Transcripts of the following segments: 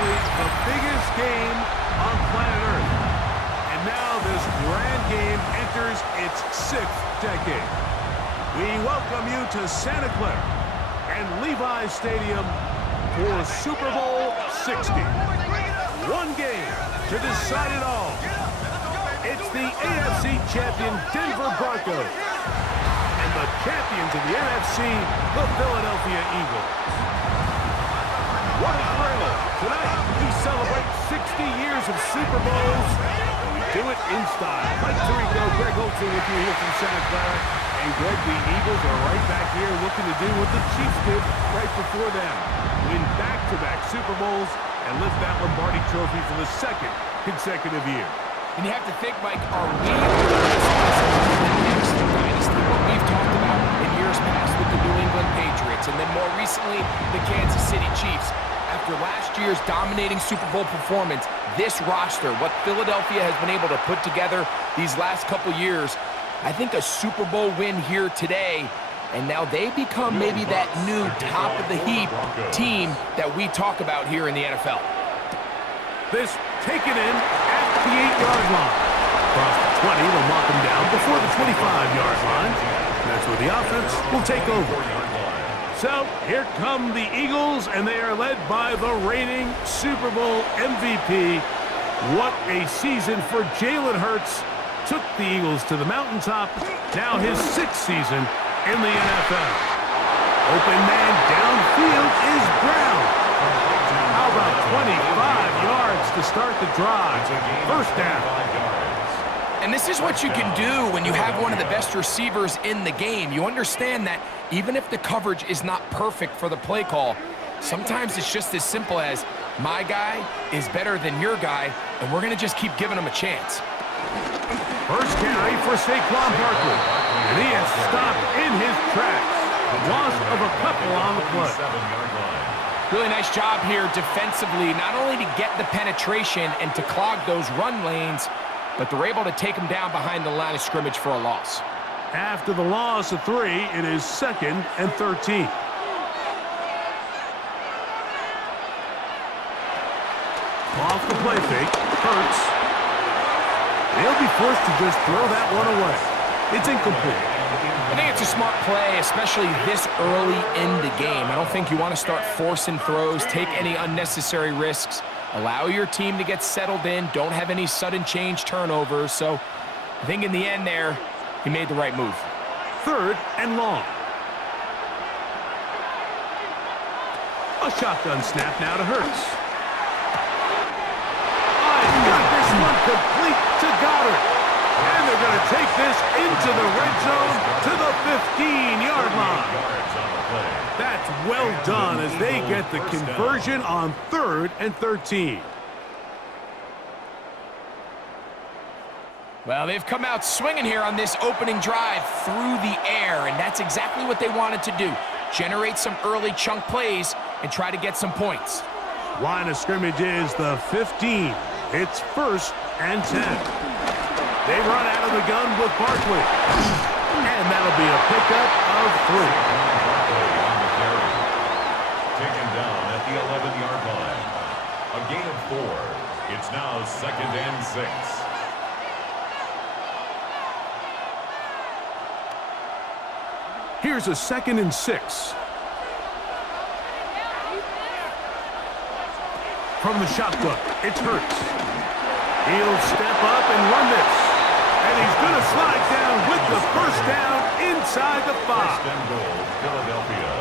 probably the biggest game on planet Earth. And now this grand game enters its 6th decade. We welcome you to Santa Clara and Levi's Stadium for Super Bowl 60. One game to decide it all. It's the AFC champion Denver Broncos and the champions of the NFC, the Philadelphia Eagles. What a thrill! Tonight, we celebrate 60 years of Super Bowls, and we do it in style. Mike Tirico, Greg Olsen with you here from Santa Clara. And Greg, the Eagles are right back here looking to do what the Chiefs did right before them. Win back-to-back Super Bowls and lift that Lombardi trophy for the 2nd consecutive year. And you have to think, Mike, are we the next dynasty? What we've talked about in years past with the New England Patriots, and then more recently, the Kansas City Chiefs. After last year's dominating Super Bowl performance, this roster, what Philadelphia has been able to put together these last couple years, I think a Super Bowl win here today, and now they become maybe that new top-of-the-heap team that we talk about here in the NFL. This taken in at the 8-yard line. Across the 20, they'll mark them down before the 25-yard line. That's where the offense will take over. So, here come the Eagles, and they are led by the reigning Super Bowl MVP. What a season for Jalen Hurts. Took the Eagles to the mountaintop. Now his 6th season in the NFL. Open man downfield is Brown. How about 25 yards to start the drive? First down. And this is what you can do when you have one of the best receivers in the game. You understand that even if the coverage is not perfect for the play call, sometimes it's just as simple as my guy is better than your guy, and we're going to just keep giving him a chance. First carry for Saquon Barkley, and he is stopped in his tracks. Loss of a couple on the play. Really nice job here defensively, not only to get the penetration and to clog those run lanes, but they're able to take him down behind the line of scrimmage for a loss. After the loss of 3, it is 2nd and 13. Off the play fake, Hurts. They'll be forced to just throw that one away. It's incomplete. I think it's a smart play, especially this early in the game. I don't think you want to start forcing throws, take any unnecessary risks. Allow your team to get settled in. Don't have any sudden change turnovers. So I think in the end there, he made the right move. 3rd and long. A shotgun snap now to Hurts. Got this one complete to Goddard. And they're going to take this into the red zone to the 15-yard line. That's well done as they get the conversion on 3rd and 13. Well, they've come out swinging here on this opening drive through the air, and that's exactly what they wanted to do. Generate some early chunk plays and try to get some points. Line of scrimmage is the 15. It's 1st and 10. They run out of the gun with Barkley. And that'll be a pickup of 3. Taken down at the 11-yard line. A gain of 4. It's now 2nd and 6. Here's a 2nd and 6. From the shotgun, it's Hurts. He'll step up and run this. And he's going to slide down with the first down inside the 5. First and goal, Philadelphia.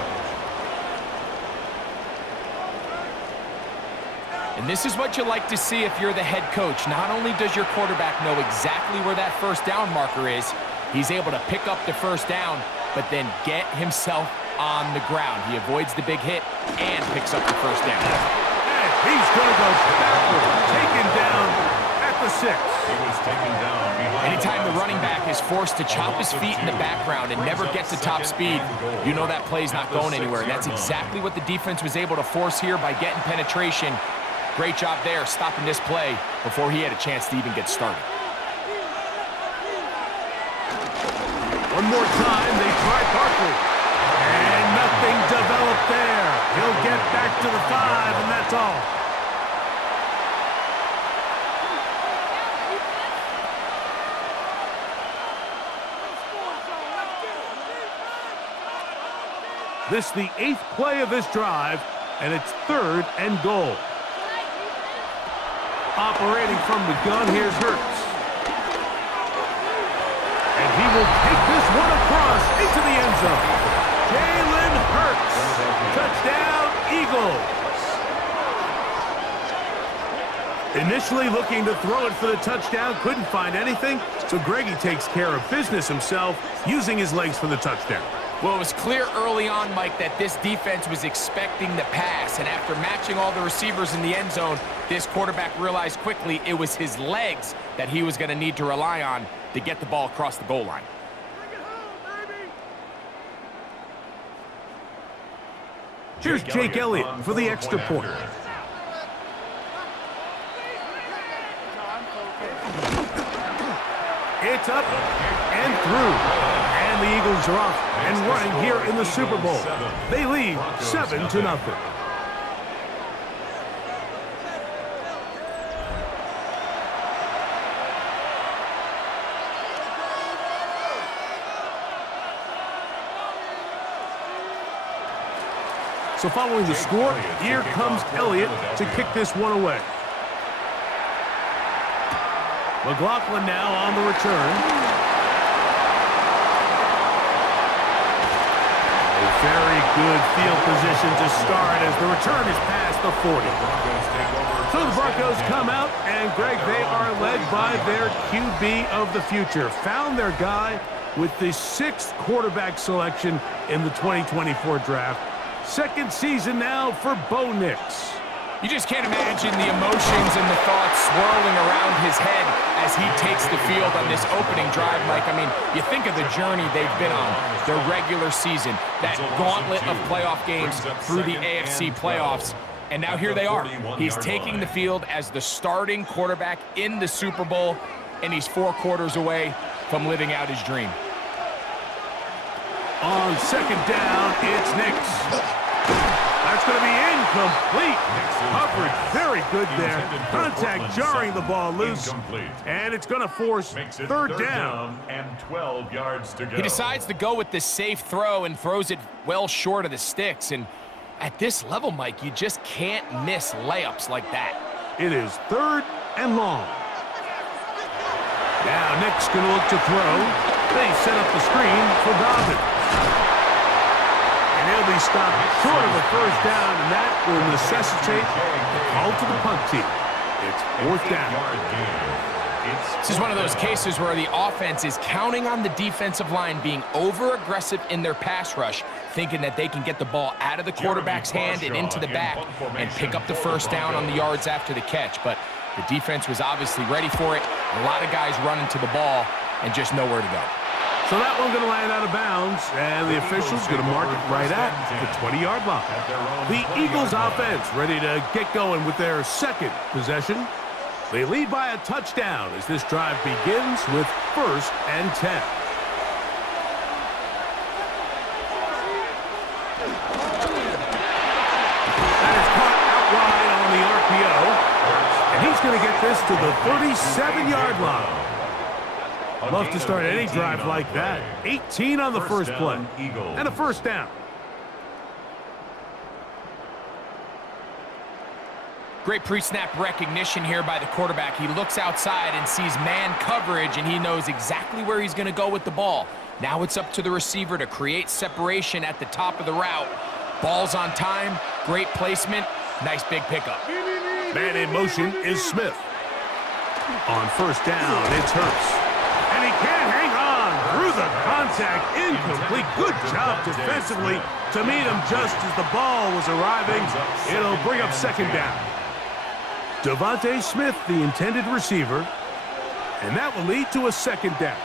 And this is what you like to see if you're the head coach. Not only does your quarterback know exactly where that first down marker is, he's able to pick up the first down, but then get himself on the ground. He avoids the big hit and picks up the first down. And he's going to go backward, taken down at the 6. He was taken down behind. Anytime the running back is forced to chop his feet in the background and never get to top speed, you know that play's not going anywhere. And that's exactly what the defense was able to force here by getting penetration. Great job there, stopping this play before he had a chance to even get started. One more time, they try Barkley. And nothing developed there. He'll get back to the 5, and that's all. This is the 8th play of this drive, and it's 3rd and goal. Operating from the gun, here's Hurts. And he will take this one across into the end zone. Jalen Hurts. Touchdown, Eagles. Initially looking to throw it for the touchdown, couldn't find anything, so Greggy takes care of business himself, using his legs for the touchdown. Well, it was clear early on, Mike, that this defense was expecting the pass, and after matching all the receivers in the end zone, this quarterback realized quickly it was his legs that he was going to need to rely on to get the ball across the goal line. Here's Jake Elliott for the extra point. It's up and through. And the Eagles are off and running here in the Super Bowl. They lead 7-0. So following the score, here comes Elliott to kick this one away. McLaughlin now on the return. A very good field position to start as the return is past the 40. So the Broncos come out, and Greg, they are led by their QB of the future. Found their guy with the 6th quarterback selection in the 2024 draft. 2nd season now for Bo Nix. You just can't imagine the emotions and the thoughts swirling around his head as he takes the field on this opening drive, Mike. I mean, you think of the journey they've been on, their regular season, that gauntlet of playoff games through the AFC playoffs, and now here they are. He's taking the field as the starting quarterback in the Super Bowl, and he's 4 quarters away from living out his dream. On 2nd down, it's Nix. That's going to be incomplete. Coverage very good there. Contact jarring the ball loose. And it's going to force 3rd down. And 12 yards to go. He decides to go with the safe throw and throws it well short of the sticks. And at this level, Mike, you just can't miss layups like that. It is 3rd and long. Now Nick's going to look to throw. They set up the screen for Dobbins. He'll be stopped short of the 1st down, and that will necessitate a call to the punt team. It's 4th down. This is one of those cases where the offense is counting on the defensive line being over-aggressive in their pass rush, thinking that they can get the ball out of the quarterback's hand and into the back and pick up the 1st down on the yards after the catch. But the defense was obviously ready for it. A lot of guys running to the ball and just nowhere to go. So that one's going to land out of bounds, and the official's going to mark it right at the 20-yard line. The Eagles offense ready to get going with their 2nd possession. They lead by a touchdown as this drive begins with 1st and 10. That is caught out wide on the RPO, and he's going to get this to the 37-yard line. Love to start any drive like that. 18 on the first play. And a 1st down. Great pre-snap recognition here by the quarterback. He looks outside and sees man coverage, and he knows exactly where he's going to go with the ball. Now it's up to the receiver to create separation at the top of the route. Ball's on time. Great placement. Nice big pickup. Man in motion is Smith. On 1st down, it's Hurts. And he can't hang on through the contact. Incomplete. Good job defensively to meet him just as the ball was arriving. It'll bring up 2nd down. Devontae Smith, the intended receiver. And that will lead to a 2nd down.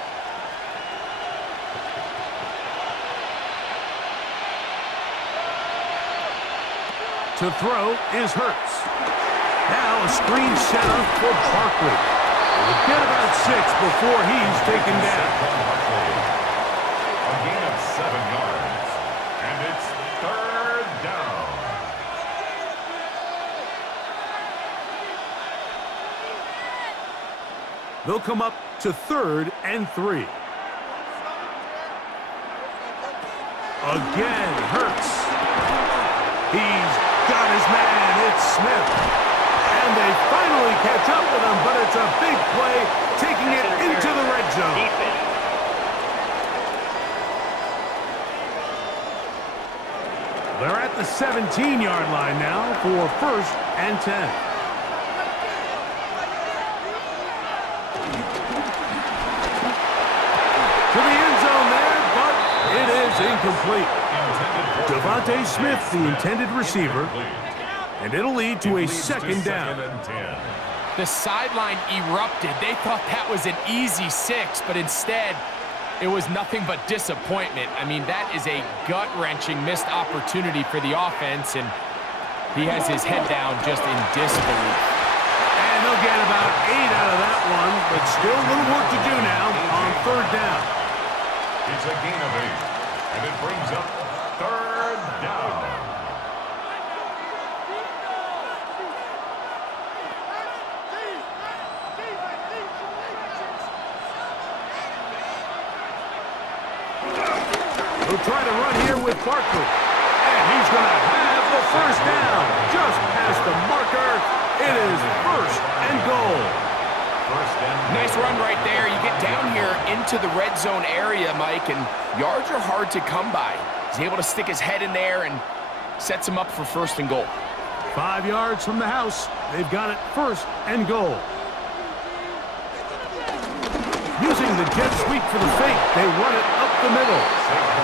To throw is Hurts. Now a screen set up for Barkley. We'll get about 6 before he's taken down. A gain of 7 yards. And it's 3rd down. They'll come up to 3rd and 3. Again, Hurts. He's got his man. It's Smith. And they finally catch up with him, but it's a big play, taking it into the red zone. They're at the 17-yard line now for 1st and 10. To the end zone there, but it is incomplete. Devontae Smith, the intended receiver, and it'll lead to a 2nd down. The sideline erupted. They thought that was an easy 6, but instead, it was nothing but disappointment. I mean, that is a gut-wrenching missed opportunity for the offense, and he has his head down just in disbelief. And they'll get about 8 out of that one, but still a little work to do now on 3rd down. It's a gain of 8, and it brings up 3rd down. He'll try to run here with Barkley. And he's going to have the 1st down. Just past the marker. It is 1st and goal. Nice run right there. You get down here into the red zone area, Mike, and yards are hard to come by. He's able to stick his head in there and sets him up for 1st and goal. 5 yards from the house. They've got it 1st and goal. Using the jet sweep for the fake, they run it up the middle.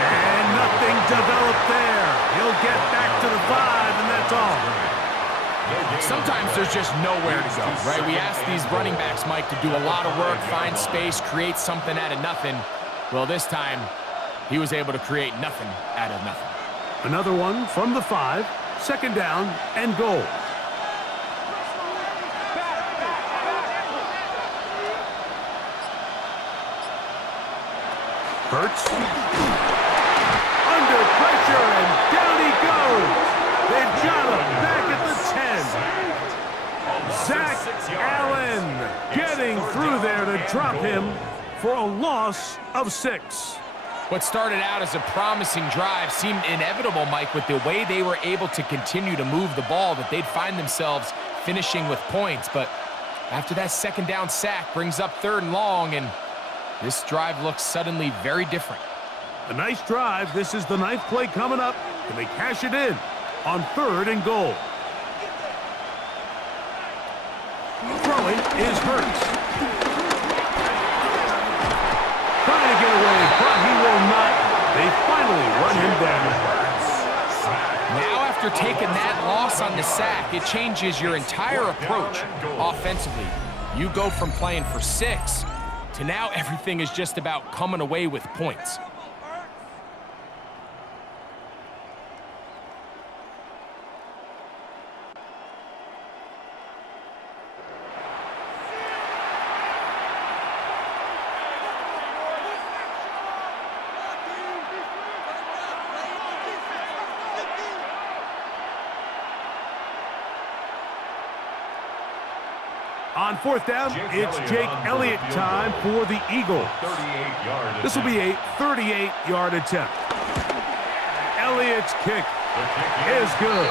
And nothing developed there. He'll get back to the 5, and that's all. Sometimes there's just nowhere to go, right? We ask these running backs, Mike, to do a lot of work, find space, create something out of nothing. Well, this time, he was able to create nothing out of nothing. Another one from the 5, 2nd down and goal. Hurts. Under pressure, and down he goes. They've got him back at the 10. Zach Allen getting through there to drop him for a loss of 6. What started out as a promising drive seemed inevitable, Mike, with the way they were able to continue to move the ball, that they'd find themselves finishing with points. But after that 2nd down sack brings up 3rd and long, and this drive looks suddenly very different. A nice drive. This is the 9th play coming up. Can they cash it in on 3rd and goal? Throwing is Hurts. Trying to get away, but he will not. They finally run him down. Now after taking that loss on the sack, it changes your entire approach offensively. You go from playing for 6 to now everything is just about coming away with points. On 4th down, it's Jake Elliott time for the Eagles. This will be a 38-yard attempt. Elliott's kick is good.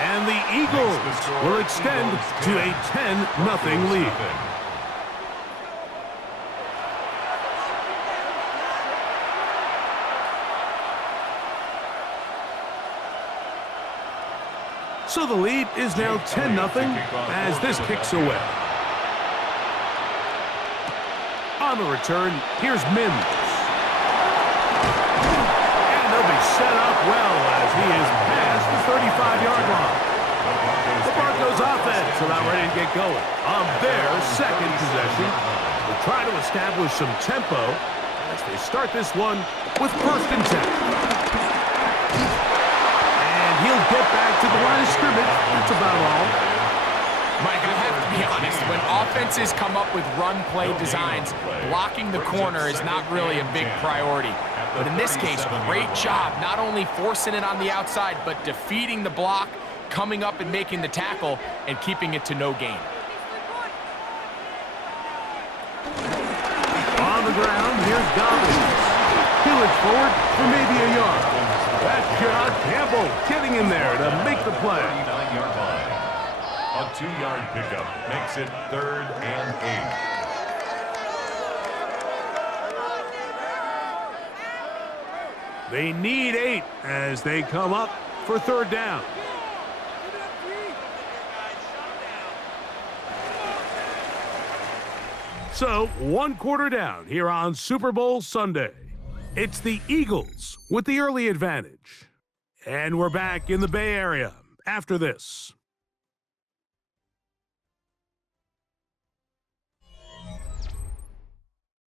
And the Eagles will extend to a 10-0 lead. So the lead is now 10-0 as this kicks away. On the return, here's Mims. And they'll be set up well as he is past the 35-yard line. The Broncos offense about ready to get going on their 2nd possession. They'll try to establish some tempo as they start this one with 1st and 10. He'll get back to the line of scrimmage. That's about all. Mike, I have to be honest. When offenses come up with run-play designs, blocking the corner is not really a big priority. But in this case, great job not only forcing it on the outside, but defeating the block, coming up and making the tackle, and keeping it to no gain. On the ground, here's Dobbins. He looks forward for maybe a yard. That's Gerard Campbell getting in there to make the play. 39-yard line. A 2-yard pickup makes it 3rd and 8. They need 8 as they come up for 3rd down. So, 1 quarter down here on Super Bowl Sunday. It's the Eagles with the early advantage. And we're back in the Bay Area after this.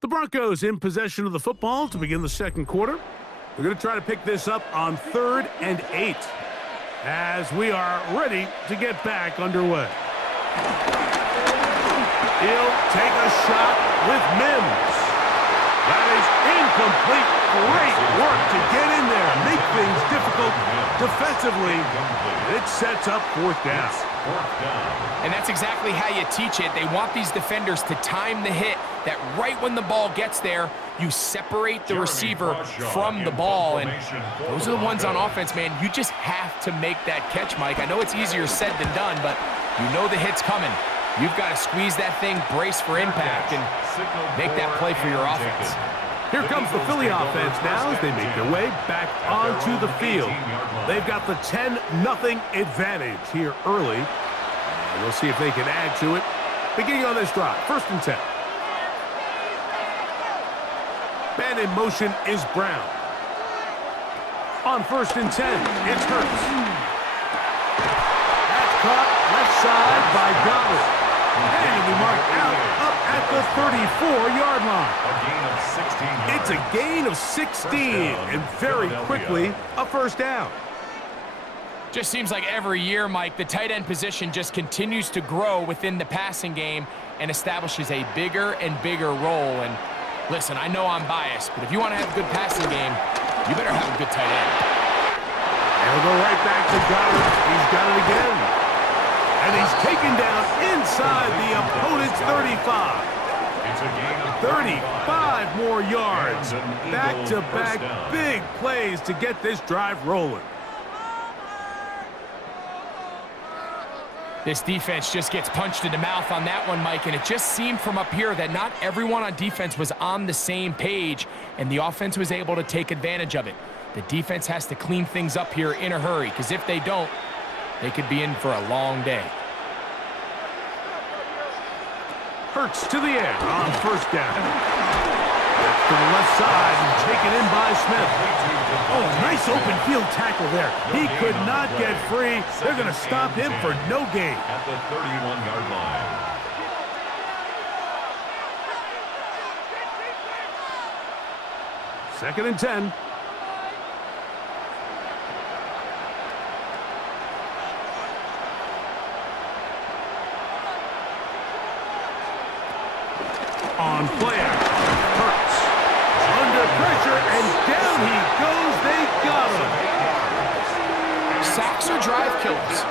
The Broncos in possession of the football to begin the 2nd quarter. They're going to try to pick this up on 3rd and 8 as we are ready to get back underway. He'll take a shot with Mims. That is incomplete. Great work to get in there, make things difficult defensively. It sets up 4th down. And that's exactly how you teach it. They want these defenders to time the hit, that right when the ball gets there, you separate the receiver from the ball. And those are the ones on offense, man. You just have to make that catch, Mike. I know it's easier said than done, but you know the hit's coming. You've got to squeeze that thing, brace for impact, and make that play for your offense. Here comes the Philly offense now as they make their way back onto the field. They've got the 10-0 advantage here early. And we'll see if they can add to it. Beginning on this drive, 1st and 10. Man in motion is Brown. On 1st and 10, it's Hurts. That's caught left side by Goddard. And he'll be marked out up at the 34-yard line. It's a gain of 16, and very quickly, a 1st down. Just seems like every year, Mike, the tight end position just continues to grow within the passing game and establishes a bigger and bigger role. And listen, I know I'm biased, but if you want to have a good passing game, you better have a good tight end. And we'll go right back to Goddard. He's got it again. And he's taken down inside the opponent's 35. It's a gain of 35 more yards. Back-to-back big plays to get this drive rolling. This defense just gets punched in the mouth on that one, Mike, and it just seemed from up here that not everyone on defense was on the same page, and the offense was able to take advantage of it. The defense has to clean things up here in a hurry, because if they don't, they could be in for a long day. Hurts to the air on 1st down. That's to the left side and taken in by Smith. Oh, nice open field tackle there. He could not get free. They're going to stop him for no gain. At the 31-yard line. 2nd and 10. On play action, Hurts. Under pressure, and down he goes. They got him. Sacks are drive killers.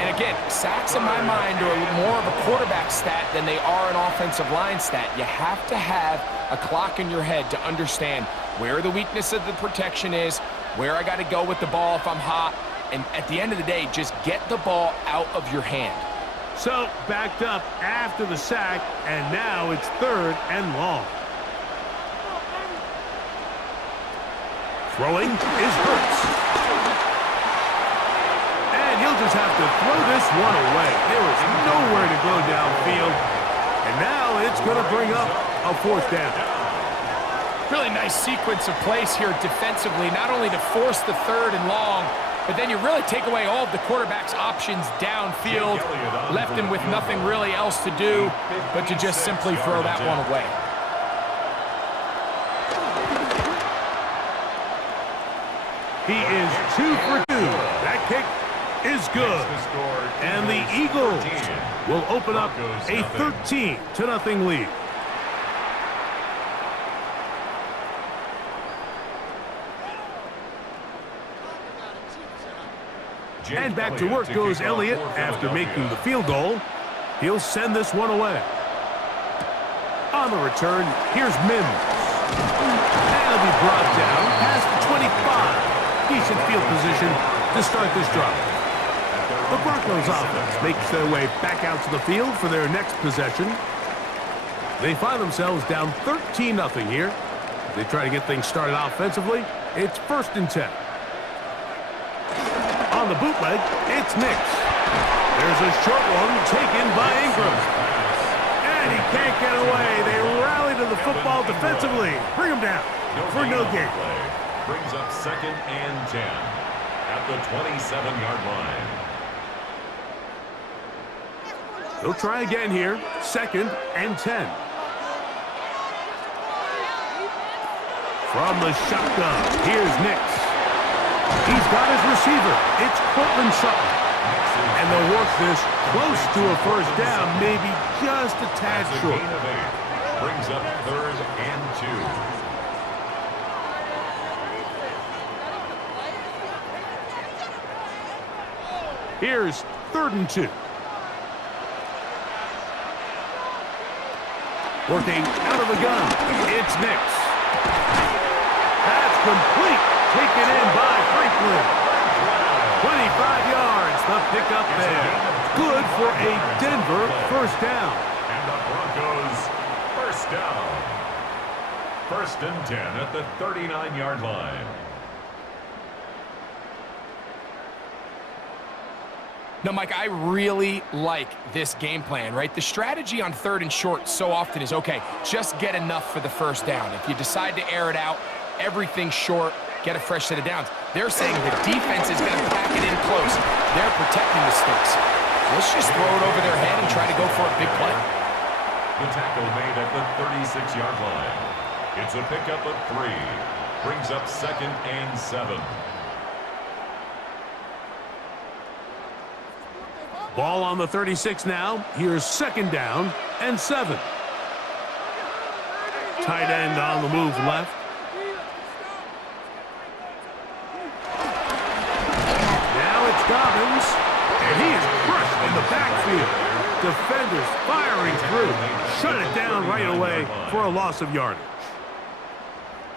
And again, sacks in my mind are more of a quarterback stat than they are an offensive line stat. You have to have a clock in your head to understand where the weakness of the protection is, where I got to go with the ball if I'm hot, and at the end of the day, just get the ball out of your hand. So, backed up after the sack, and now it's 3rd and long. Throwing is Hurts. And he'll just have to throw this one away. There is nowhere to go downfield. And now it's going to bring up a 4th down. Really nice sequence of plays here defensively, not only to force the 3rd and long, but then you really take away all of the quarterback's options downfield, left him with nothing really else to do but to just simply throw that one away. He is 2 for 2. That kick is good. And the Eagles will open up a 13-0 lead. And back to work goes Elliott after making the field goal. He'll send this one away. On the return, here's Mims. And he'll be brought down past the 25. decent field position to start this drive. The Broncos offense makes their way back out to the field for their next possession. They find themselves down 13-0 here. As they try to get things started offensively, it's 1st and 10. On the bootleg, it's Nix. There's a short one taken by Ingram. And he can't get away. They rally to the football defensively. Bring him down for no gain. Brings up 2nd and 10 at the 27-yard line. They'll try again here. 2nd and 10. From the shotgun, here's Nix. He's got his receiver. It's Cortland Sutton. And they'll work this close to a 1st down, maybe just a tad short. Gain of 8. Brings up 3rd and 2. Here's 3rd and 2. Working out of the gun, it's Nix. That's complete. Taken in by Franklin. 25 yards, the pickup there. Good for a Denver 1st down. And the Broncos 1st down. 1st and 10 at the 39-yard line. Now, Mike, I really like this game plan, right? The strategy on 3rd and short so often is, okay, just get enough for the 1st down. If you decide to air it out, everything's short, get a fresh set of downs. They're saying the defense is going to pack it in close. They're protecting the sticks. Let's just throw it over their head and try to go for a big play. The tackle made at the 36-yard line. It's a pickup of 3. Brings up 2nd and 7. Ball on the 36 now. Here's 2nd down and 7. Tight end on the move left. Now it's Dobbins, and he is crushed in the backfield. Defenders firing through. Shut it down right away for a loss of yardage.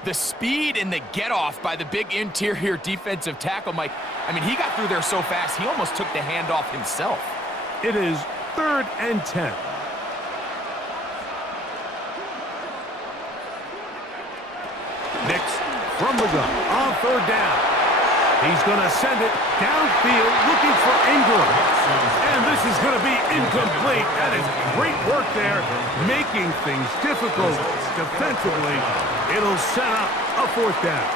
The speed and the get-off by the big interior defensive tackle, Mike. I mean, he got through there so fast, he almost took the handoff himself. It is 3rd and 10. Nix from the gun on 3rd down. He's going to send it downfield looking for Ingram. And this is going to be incomplete. That is great work there, making things difficult defensively. It'll set up a 4th down.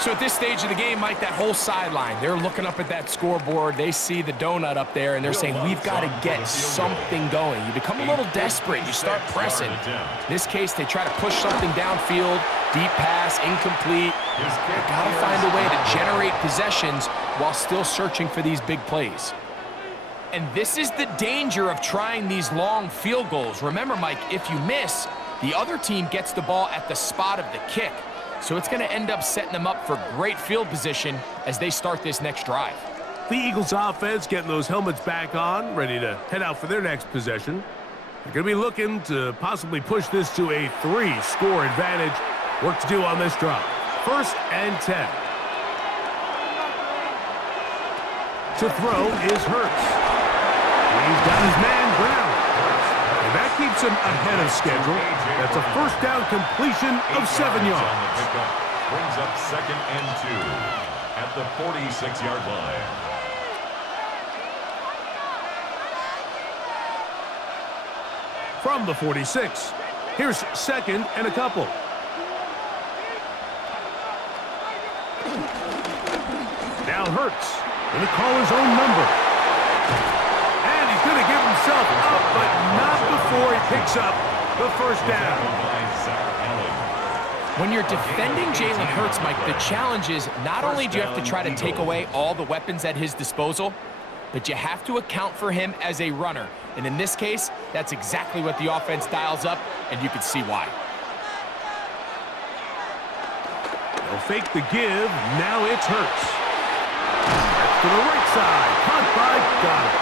So at this stage of the game, Mike, that whole sideline, they're looking up at that scoreboard. They see the donut up there, and they're saying, we've got to get something going. You become a little desperate. You start pressing. In this case, they try to push something downfield. Deep pass, incomplete. They've got to find a way to generate possessions while still searching for these big plays. And this is the danger of trying these long field goals. Remember, Mike, if you miss, the other team gets the ball at the spot of the kick. So it's going to end up setting them up for great field position as they start this next drive. The Eagles offense getting those helmets back on, ready to head out for their next possession. They're going to be looking to possibly push this to a 3-score advantage. Work to do on this drive. 1st and 10. To throw is Hurts. He's got his man Brown. And that keeps him ahead of schedule. That's a 1st down completion of 7 yards. Brings up 2nd and 2 at the 46-yard line. From the 46, here's 2nd and a couple. Now Hurts going to call his own number. And he's going to give himself up, but not before he picks up the 1st down. When you're defending Jalen Hurts, Mike, the challenge is not only do you have to try to take away all the weapons at his disposal, but you have to account for him as a runner. And in this case, that's exactly what the offense dials up, and you can see why. They'll fake the give. Now it's Hurts. That's to the right side. Caught by Goddard.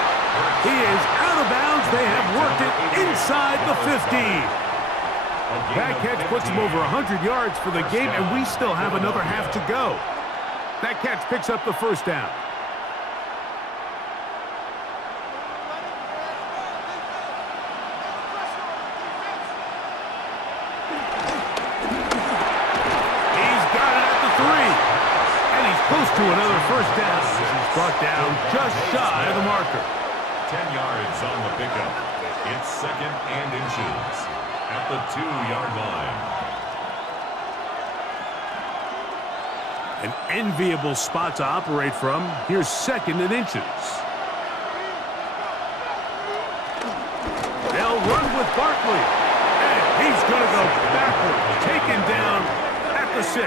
He is out of bounds. They have worked it inside the 15. That catch puts him over 100 yards for the game, and we still have another half to go. That catch picks up the first down. He's got it at the 3. And he's close to another first down. He's brought down just shy of the marker. 10 yards on the pickup. It's 2nd and inches at the 2-yard line. An enviable spot to operate from. Here's 2nd and inches. They'll run with Barkley. And he's going to go backward. Taken down at the 6.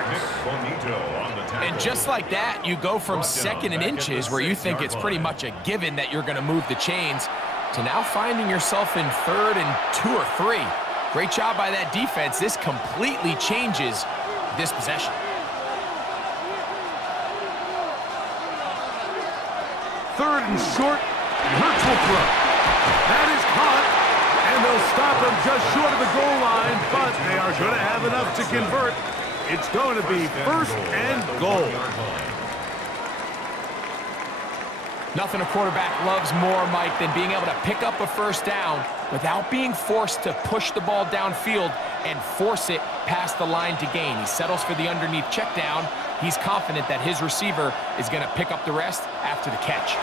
And just like that, you go from 2nd and inches, where you think it's pretty much a given that you're going to move the chains, to now finding yourself in 3rd and 2 or 3. Great job by that defense. This completely changes this possession. Third and short, Hurts will throw. That is caught, and they'll stop him just short of the goal line, but they are going to have enough to convert. It's going to be 1st and goal. Nothing a quarterback loves more, Mike, than being able to pick up a first down without being forced to push the ball downfield and force it past the line to gain. He settles for the underneath check down. He's confident that his receiver is going to pick up the rest after the catch.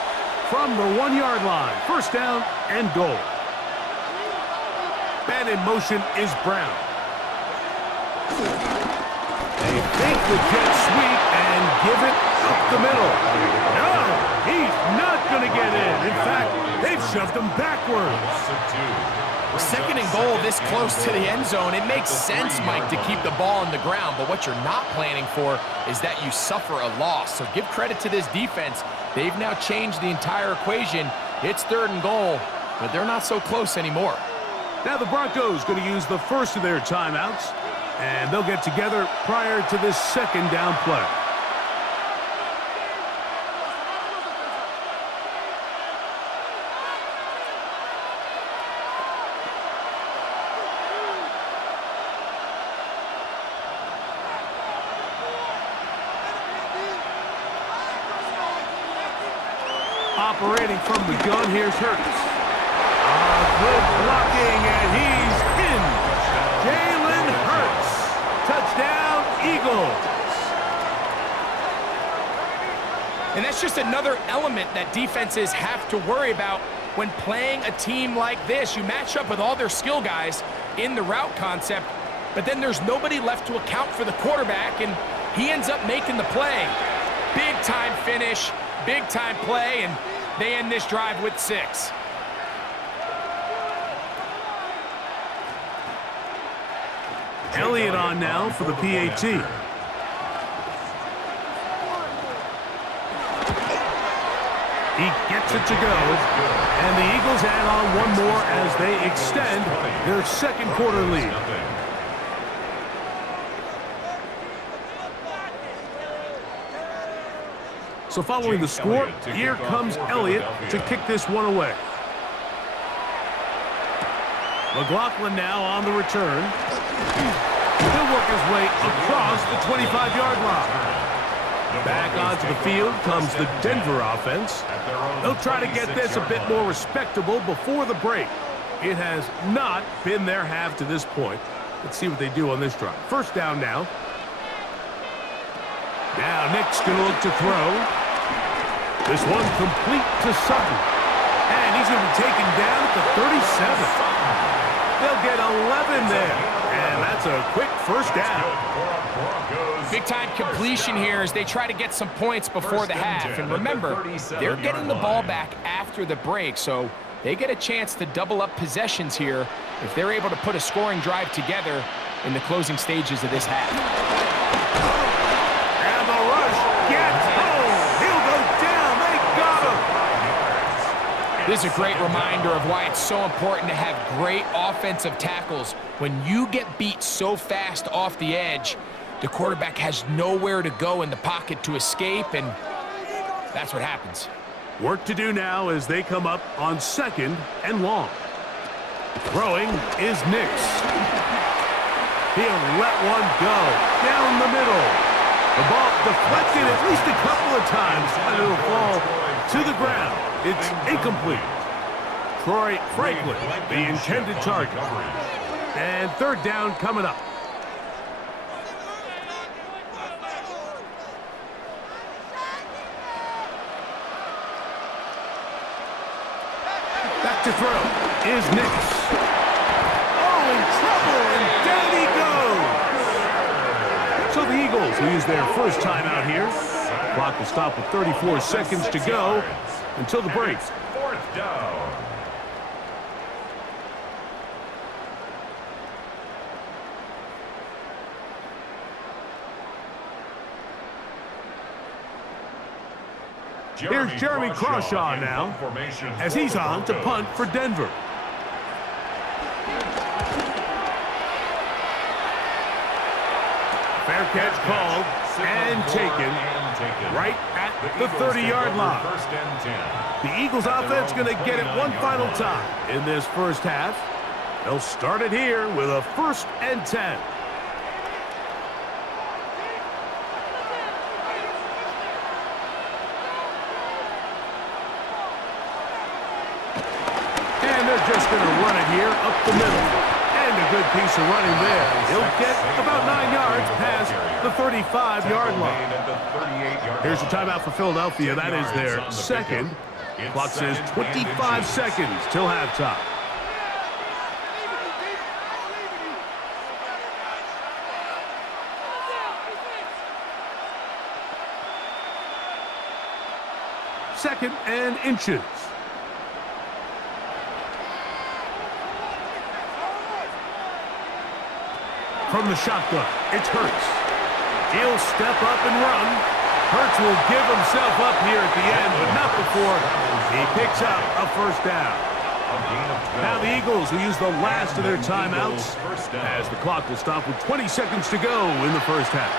From the 1-yard line, first down and goal. Man in motion is Brown. They fake the jet sweep and give it up the middle. No, he's not going to get in. In fact, they've shoved him backwards. 2nd and goal this close to the end zone. It makes sense, Mike, to keep the ball on the ground, but what you're not planning for is that you suffer a loss. So give credit to this defense. They've now changed the entire equation. It's 3rd and goal, but they're not so close anymore. Now the Broncos going to use the first of their timeouts, and they'll get together prior to this 2nd down play. Operating from the gun, here's Hurts. Good blocking, and he's in. Jalen Hurts. Touchdown, Eagles. And that's just another element that defenses have to worry about when playing a team like this. You match up with all their skill guys in the route concept, but then there's nobody left to account for the quarterback, and he ends up making the play. Big-time finish, big-time play, and they end this drive with 6. Elliott on now for the PAT. He gets it to go, and the Eagles add on one more as they extend their 2nd quarter lead. So following the score, here comes Elliott to kick this one away. McLaughlin now on the return. He'll work his way across the 25-yard line. Back onto the field comes the Denver offense. They'll try to get this a bit more respectable before the break. It has not been their half to this point. Let's see what they do on this drive. First down now. Now Nick's going to look to throw. This one complete to Sutton. And he's going to be taken down at the 37. They'll get 11 there. And that's a quick first down. Big-time completion here as they try to get some points before the half. And remember, they're getting the ball back after the break, so they get a chance to double up possessions here if they're able to put a scoring drive together in the closing stages of this half. And the rush gets home. He'll go down. They got him. This is a great reminder of why it's so important to have great offensive tackles. When you get beat so fast off the edge, the quarterback has nowhere to go in the pocket to escape, and that's what happens. Work to do now as they come up on 2nd and long. Throwing is Nix. He'll let one go down the middle. The ball deflected at least a couple of times, and it'll fall to the ground. It's incomplete. Troy Franklin, the intended target. And third down coming up. Back to throw is Nix. Oh, in trouble, and down he goes. So the Eagles will use their first timeout here. Clock will stop with 34 seconds to go until the break. Fourth down. Here's Jeremy Crawshaw now, as he's on to punt for Denver. Fair catch called and taken right at the 30-yard line. The Eagles offense going to get it one final time in this first half. They'll start it here with a 1st and 10. Just going to run it here up the middle. And a good piece of running there. He'll get about 9 yards past the 35-yard line. Here's the timeout for Philadelphia. That is their second. Clock says 25 seconds till halftime. Second and inches. From the shotgun, it's Hurts. He'll step up and run. Hurts will give himself up here at the end, but not before he picks up a first down. Now the Eagles will use the last of their timeouts as the clock will stop with 20 seconds to go in the first half.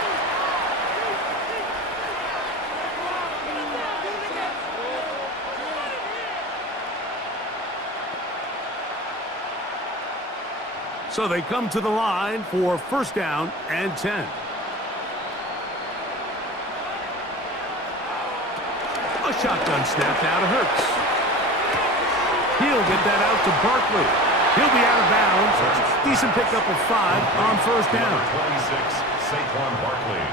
So they come to the line for 1st down and 10. A shotgun snap now to Hurts. He'll get that out to Barkley. He'll be out of bounds. Decent pickup of 5 on 1st down. 26, Saquon Barkley.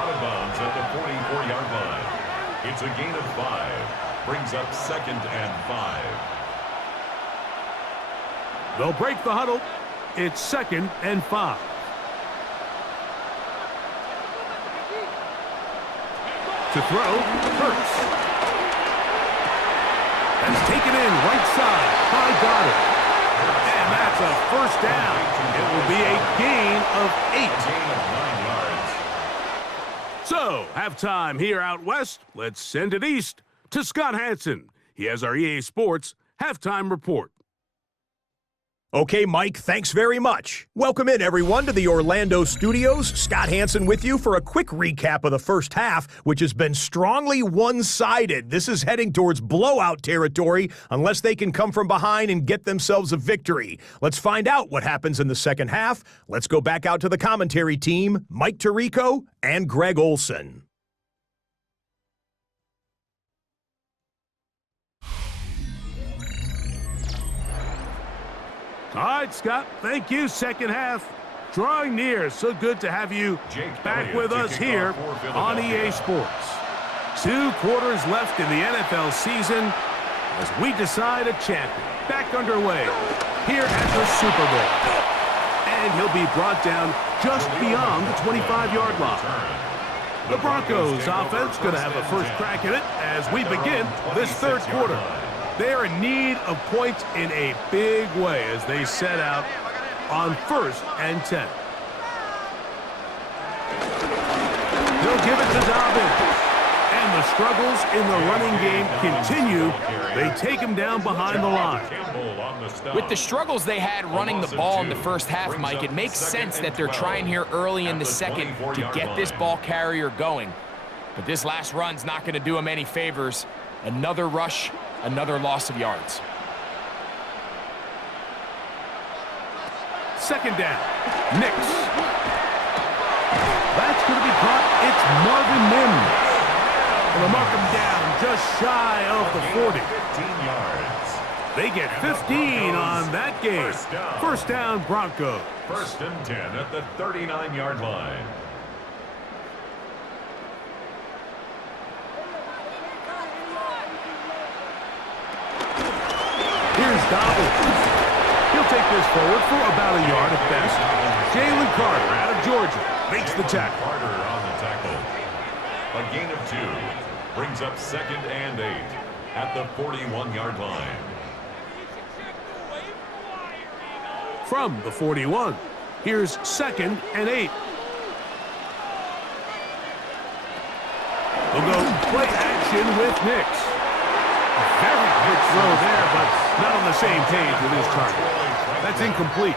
Out of bounds at the 44-yard line. It's a gain of 5. Brings up 2nd and 5. They'll break the huddle. It's 2nd and 5. To throw, Hurts. That's taken in right side by Goddard. And that's a 1st down. It will be a gain of 8. So, halftime here out west. Let's send it east to Scott Hansen. He has our EA Sports halftime report. Okay, Mike, thanks very much. Welcome in, everyone, to the Orlando studios. Scott Hansen with you for a quick recap of the first half, which has been strongly one-sided. This is heading towards blowout territory unless they can come from behind and get themselves a victory. Let's find out what happens in the second half. Let's go back out to the commentary team, Mike Tirico and Greg Olson. All right, Scott, thank you. Second half drawing near. So good to have you back with us here on EA Sports. 2 quarters left in the NFL season as we decide a champion. Back underway here at the Super Bowl. And he'll be brought down just beyond the 25-yard line. The Broncos offense going to have a first crack at it as we begin this third quarter. They are in need of points in a big way as they set out on 1st and 10. They'll give it to Dobbins. And the struggles in the running game continue. They take him down behind the line. With the struggles they had running the ball in the first half, Mike, it makes sense that they're trying here early in the second to get this ball carrier going. But this last run's not going to do him any favors. Another rush, another loss of yards. Second down. Nix. That's going to be caught. It's Marvin Mims. And they'll mark him down just shy of the 40. 15 yards. They get 15 on that game. First down, Broncos. First and 10 at the 39-yard line. Here's Donald. He'll take this forward for about a yard at best. Jalen Carter out of Georgia makes the tackle. Carter on the tackle. A gain of 2 brings up second and 8 at the 41-yard line. From the 41, here's second and 8. We'll go play action with Nix. A very quick throw there, but not on the same page with his target. That's incomplete.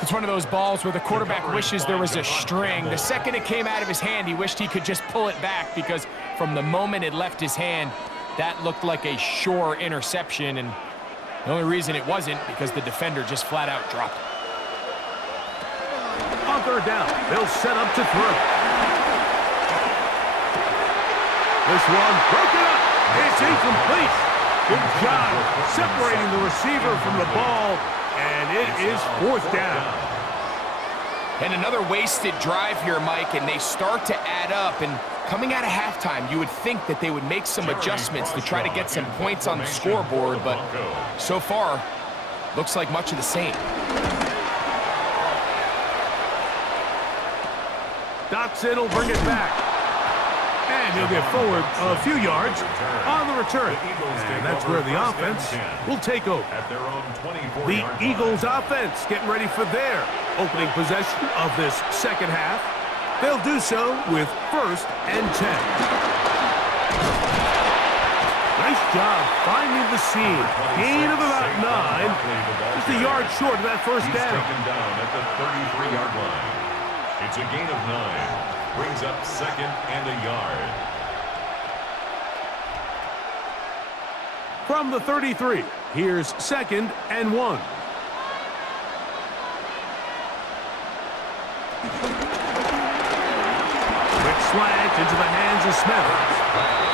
It's one of those balls where the quarterback wishes there was a string. The second it came out of his hand, he wished he could just pull it back, because from the moment it left his hand, that looked like a sure interception, and the only reason it wasn't because the defender just flat out dropped it. On third down, they'll set up to throw. This one broken up. It's incomplete. Good job separating the receiver from the ball, and it is fourth down. And another wasted drive here, Mike, and they start to add up. And coming out of halftime, you would think that they would make some adjustments to try to get some points on the scoreboard, but so far, looks like much of the same. Dotson will bring it back. And he'll get forward a few yards on the return. And that's where the offense will take over. The Eagles offense getting ready for their opening possession of this second half. They'll do so with first and 10. Nice job finding the seam. Gain of about 9. Just a yard short of that first down. Taken down at the 33-yard line. It's a gain of 9. Brings up second and a yard. From the 33, here's second and 1. Quick slant into the hands of Smith.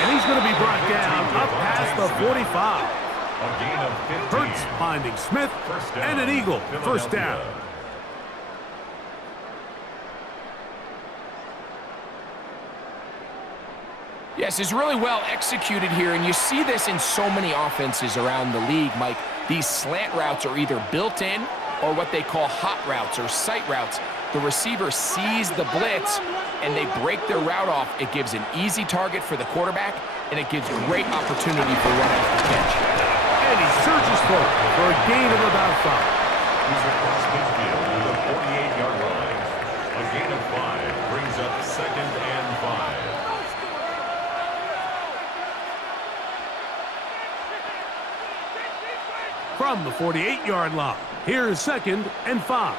And he's going to be brought down up past the 45. A gain of 15. Hurts finding Smith and an Eagle. First down. Yes, it's really well executed here, and you see this in so many offenses around the league, Mike. These slant routes are either built in or what they call hot routes or sight routes. The receiver sees the blitz, and they break their route off. It gives an easy target for the quarterback, and it gives great opportunity for run after catch. And he surges forward for a gain of about 5. He's across midfield to the 48-yard line. A gain of 5 brings up second and 5. From the 48-yard line, here's second and 5.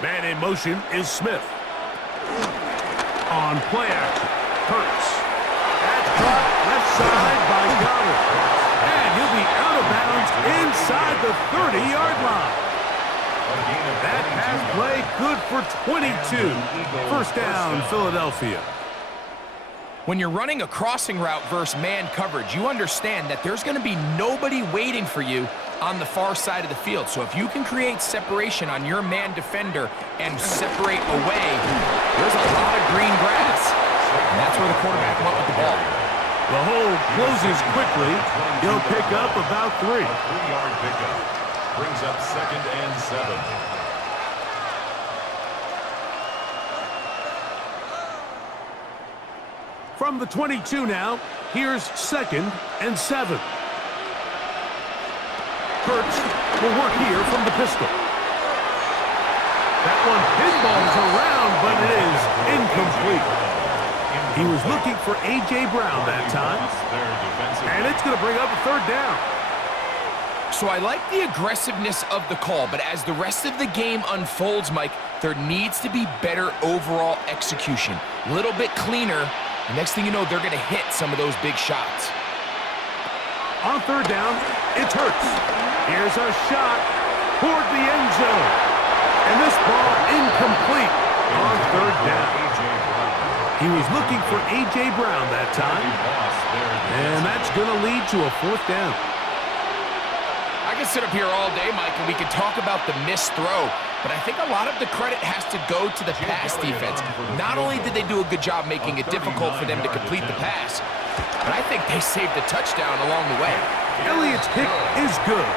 Man in motion is Smith. On play action, Hurts. That's caught left side by Goddard. And he'll be out of bounds inside the 30-yard line. That pass play good for 22. First down, Philadelphia. When you're running a crossing route versus man coverage, you understand that there's going to be nobody waiting for you on the far side of the field. So if you can create separation on your man defender and separate away, there's a lot of green grass. And that's where the quarterback went with the ball. The hole closes quickly. He'll pick up about 3. A 3-yard pickup brings up second and 7. From the 22 now, here's second and 7. Hurts will work here from the pistol. That one pinballs around, but it is incomplete. He was looking for A.J. Brown that time. And it's going to bring up a third down. So I like the aggressiveness of the call, but as the rest of the game unfolds, Mike, there needs to be better overall execution. A little bit cleaner. The next thing you know, they're going to hit some of those big shots. On third down, it's Hurts. Here's a shot toward the end zone. And this ball incomplete. on third down. He was looking for A.J. Brown that time. And that's going to lead to a fourth down. I can sit up here all day, Mike, and we can talk about the missed throw, but I think a lot of the credit has to go to the pass defense. Not only did they do a good job making it difficult for them to complete the pass, but I think they saved the touchdown along the way. Elliott's kick is good.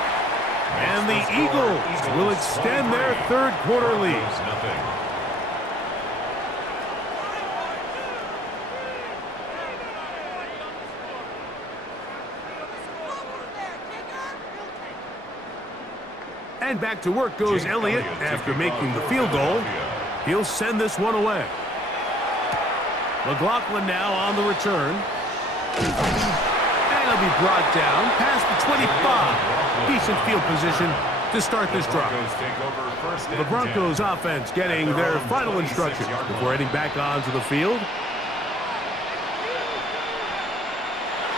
And the Eagles will extend their third quarter lead. And back to work goes Elliott after making the field goal. He'll send this one away. McLaughlin now on the return. And he'll be brought down past the 25. Decent field position to start this drive. The Broncos offense getting their final instructions before heading back onto the field.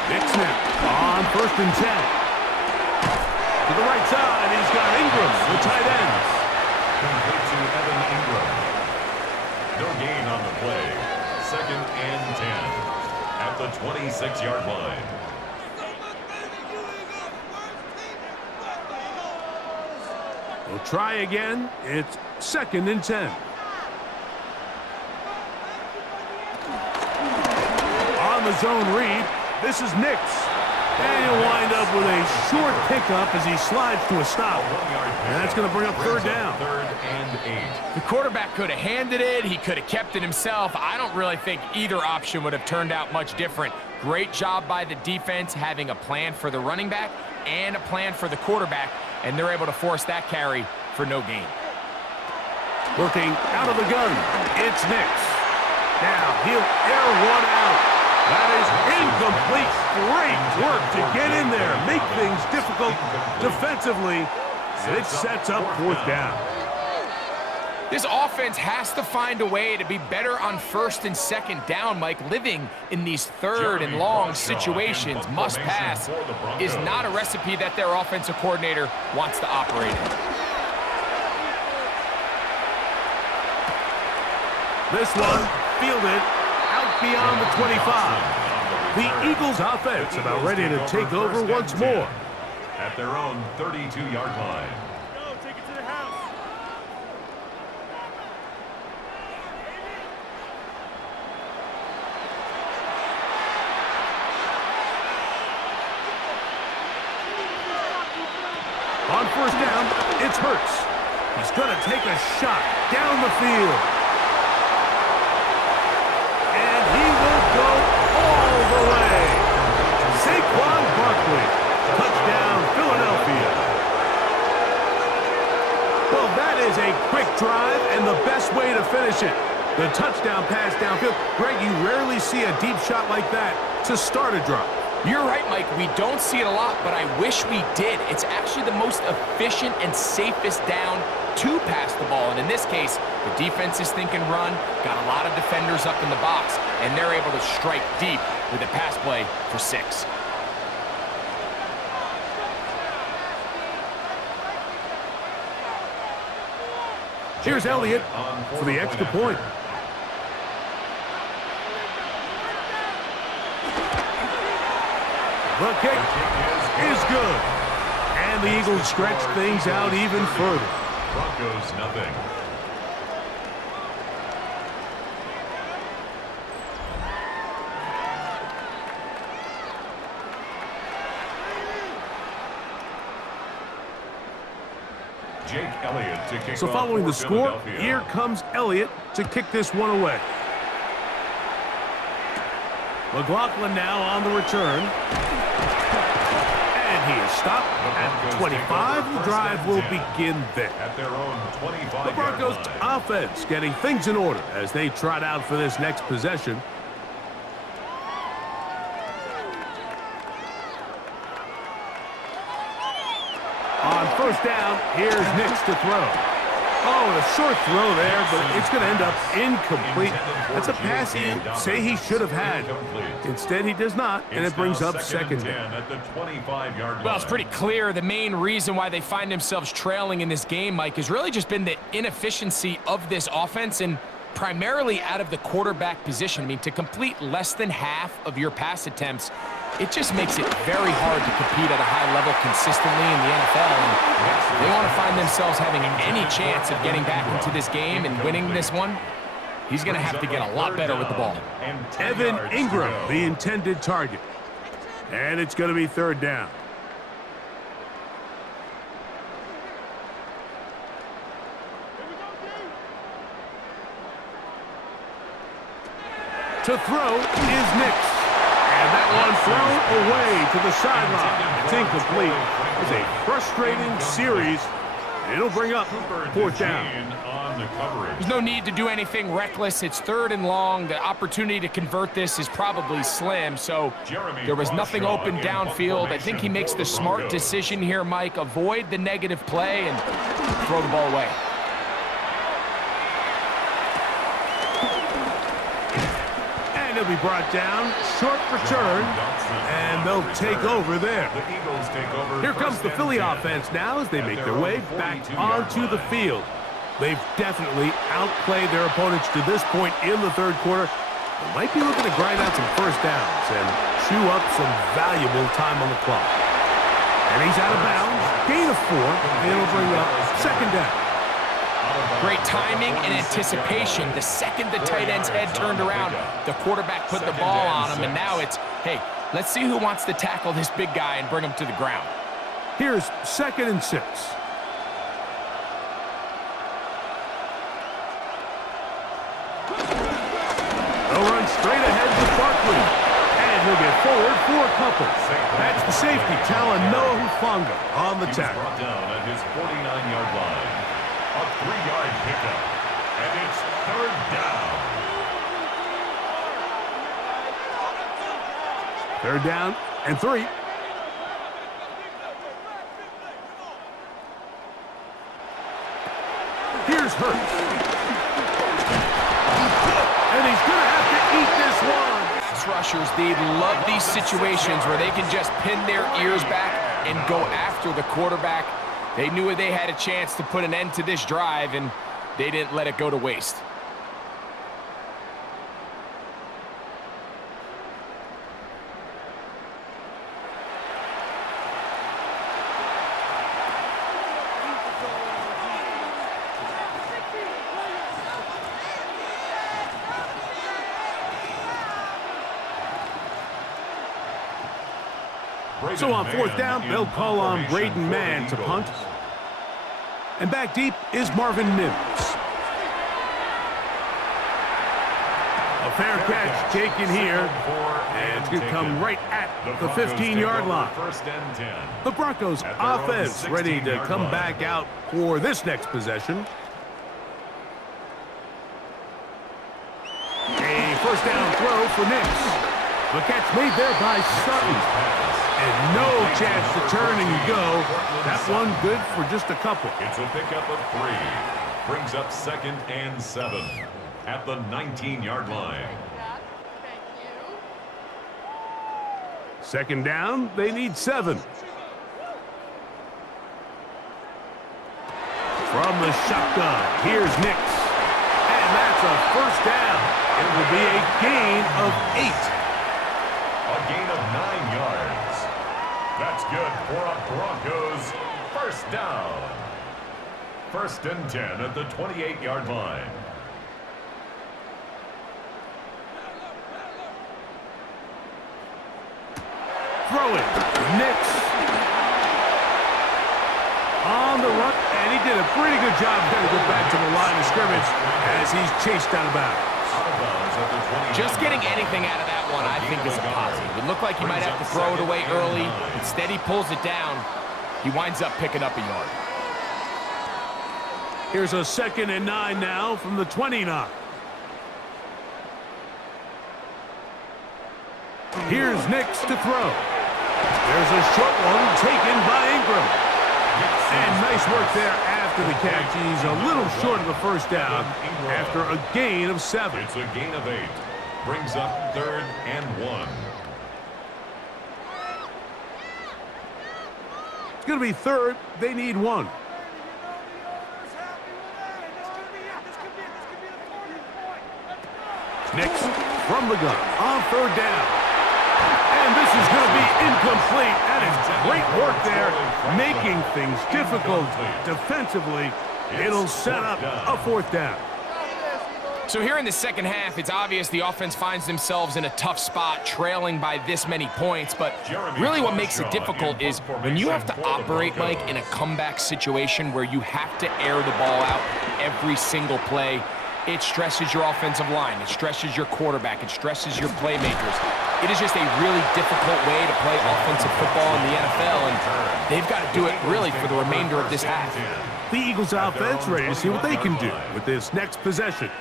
Nixon on 1st and 10. To the right side, he's got Ingram, the tight end. Complete to Evan Ingram. No gain on the play. 2nd and 10 at the 26-yard line. We'll try again. It's 2nd and 10. On the zone read, this is Nix. And he'll wind up with a short pickup as he slides to a stop. And that's going to bring up third down. 3rd and 8. The quarterback could have handed it. He could have kept it himself. I don't really think either option would have turned out much different. Great job by the defense having a plan for the running back and a plan for the quarterback, and they're able to force that carry for no gain. Working out of the gun, it's Nix. Now he'll air one out. That is incomplete. Great work to get in there, make things difficult defensively, and it sets up fourth down. This offense has to find a way to be better on 1st and 2nd down, Mike. Living in these 3rd and long situations, must pass, is not a recipe that their offensive coordinator wants to operate in. This one fielded out beyond the 25. The Eagles offense about ready to take over once more. At their own 32-yard line. Take it to the house. On 1st down, it's Hurts. He's going to take a shot down the field. And he will go all the way. Saquon Barkley, touchdown Philadelphia. Well, that is a quick drive and the best way to finish it. The touchdown pass downfield. Greg, you rarely see a deep shot like that to start a drive. You're right, Mike. We don't see it a lot, but I wish we did. It's actually the most efficient and safest down to pass the ball. And in this case, the defense is thinking run, got a lot of defenders up in the box, and they're able to strike deep with a pass play for 6. Here's Elliott for the extra point. The kick is good. And the Eagles stretch things out even further. Broncos nothing. Jake Elliott to kick So off following for the score, Philadelphia. here comes Elliott to kick this one away. McLaughlin now on the return. And he is stopped at 25. The drive will begin there. At their own 25. The Broncos offense getting things in order as they trot out for this next possession. On 1st down, here's Nix to throw. Oh, and a short throw there, but it's going to end up incomplete. That's a pass he'd say he should have had. Instead, he does not, and it brings up 2nd down. At the 25-yard line. Well, it's pretty clear the main reason why they find themselves trailing in this game, Mike, has really just been the inefficiency of this offense, and primarily out of the quarterback position. I mean, to complete less than half of your pass attempts, it just makes it very hard to compete at a high level consistently in the NFL. And they want to find themselves having any chance of getting back into this game and winning this one. He's going to have to get a lot better with the ball. Evan Ingram, the intended target. And it's going to be third down. To throw is Nix. And that one thrown away to the sideline. It's incomplete. It's a frustrating series. It'll bring up fourth down. There's no need to do anything reckless. It's third and long. The opportunity to convert this is probably slim, so there was nothing open downfield. I think he makes the smart decision here, Mike. Avoid the negative play and throw the ball away. And he'll be brought down. Short return, and they'll take over there. Here comes the Philly offense now as they make their way back onto the field. They've definitely outplayed their opponents to this point in the third quarter. They might be looking to grind out some first downs and chew up some valuable time on the clock. And he's out of bounds. Gain of 4, and it'll bring up second down. Great timing and anticipation. The second the tight end's head turned around, the quarterback put the ball on him, and now it's, hey, let's see who wants to tackle this big guy and bring him to the ground. Here's 2nd and 6. They'll run straight ahead with Barkley. And he'll get forward for a couple. That's the safety, Talanoa Hufanga on the tackle. Brought down at his 49-yard line. A 3-yard pickup. And it's third down. Third down and 3. Here's Hurts. And he's going to have to eat this one. Pass rushers, they love these situations where they can just pin their ears back and go after the quarterback. They knew they had a chance to put an end to this drive, and they didn't let it go to waste. So on fourth down, they'll call on Braden Mann to punt. And back deep is Marvin Mims. A fair catch taken here. And it's going to come right at the 15-yard line. The Broncos offense ready to come back out for this next possession. A first down throw for Nix. The catch made there by Sutton. And no chance to turn and go. That one good for just a couple. It's a pickup of 3. Brings up 2nd and 7 at the 19-yard line. Second down, they need 7. From the shotgun, here's Nix. And that's a first down. It will be a gain of 8. A gain of 9 yards. That's good for a Broncos first down. 1st and 10 at the 28-yard line. Throw it. Nix. On the run. And he did a pretty good job trying to go back to the line of scrimmage as he's chased out of bounds. Just getting anything out of that one, I think, is a positive. It looked like he might have to throw it away early. Instead, he pulls it down. He winds up picking up a yard. Here's a 2nd and 9 now from the 29. Here's Nix to throw. There's a short one taken by Ingram. And nice work there after the catch. He's a little short of the first down after a gain of 7. It's a gain of 8. Brings up 3rd and 1. It's going to be 3rd. They need 1. from the gun on third down. And this is going to be incomplete. That is great work there, making things difficult defensively. It'll set up a fourth down. So here in the second half, it's obvious the offense finds themselves in a tough spot, trailing by this many points. But really what makes it difficult is when you have to operate, Mike, in a comeback situation where you have to air the ball out every single play, it stresses your offensive line, it stresses your quarterback, it stresses your playmakers. It is just a really difficult way to play offensive football in the NFL, and they've got to do it really for the remainder of this half. The Eagles offense ready to see what they can do with this next possession.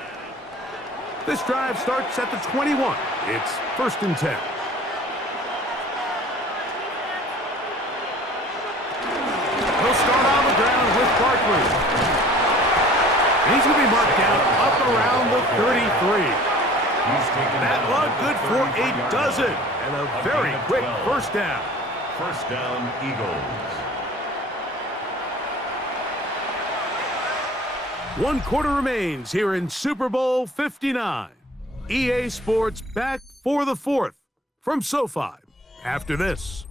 This drive starts at the 21. It's 1st and 10. He'll start on the ground with Barkley. He's going to be marked down up around the 33. That one good for a dozen. And a very quick first down. First down, Eagles. 1 quarter remains here in Super Bowl 59. EA Sports back for the 4th from SoFi after this.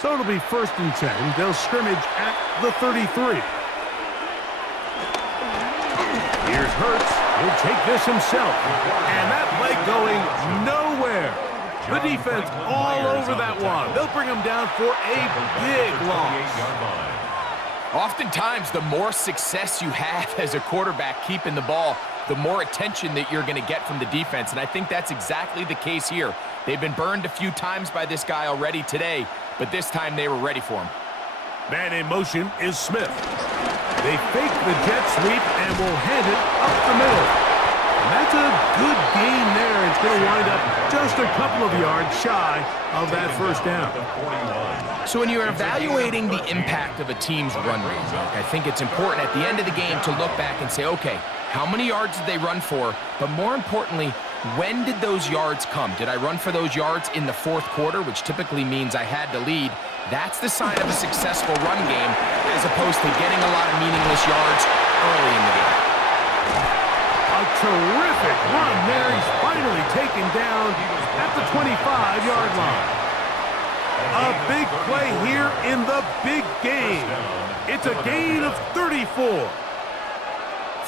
So it'll be 1st and 10. They'll scrimmage at the 33. Here's Hurts. He'll take this himself. And that play going nowhere. The defense all over that one. They'll bring him down for a big loss. Oftentimes, the more success you have as a quarterback keeping the ball, the more attention that you're going to get from the defense. And I think that's exactly the case here. They've been burned a few times by this guy already today, but this time they were ready for him. Man in motion is Smith. They fake the jet sweep and will hand it up the middle. And that's a good gain there. It's going to wind up just a couple of yards shy of that first down. So when you're evaluating the impact of a team's run rate, I think it's important at the end of the game to look back and say, okay, how many yards did they run for? But more importantly, when did those yards come? Did I run for those yards in the 4th quarter, which typically means I had to lead? That's the sign of a successful run game, as opposed to getting a lot of meaningless yards early in the game. A terrific run there. He's finally taken down at the 25-yard line. A big play here in the big game. It's a gain of 34.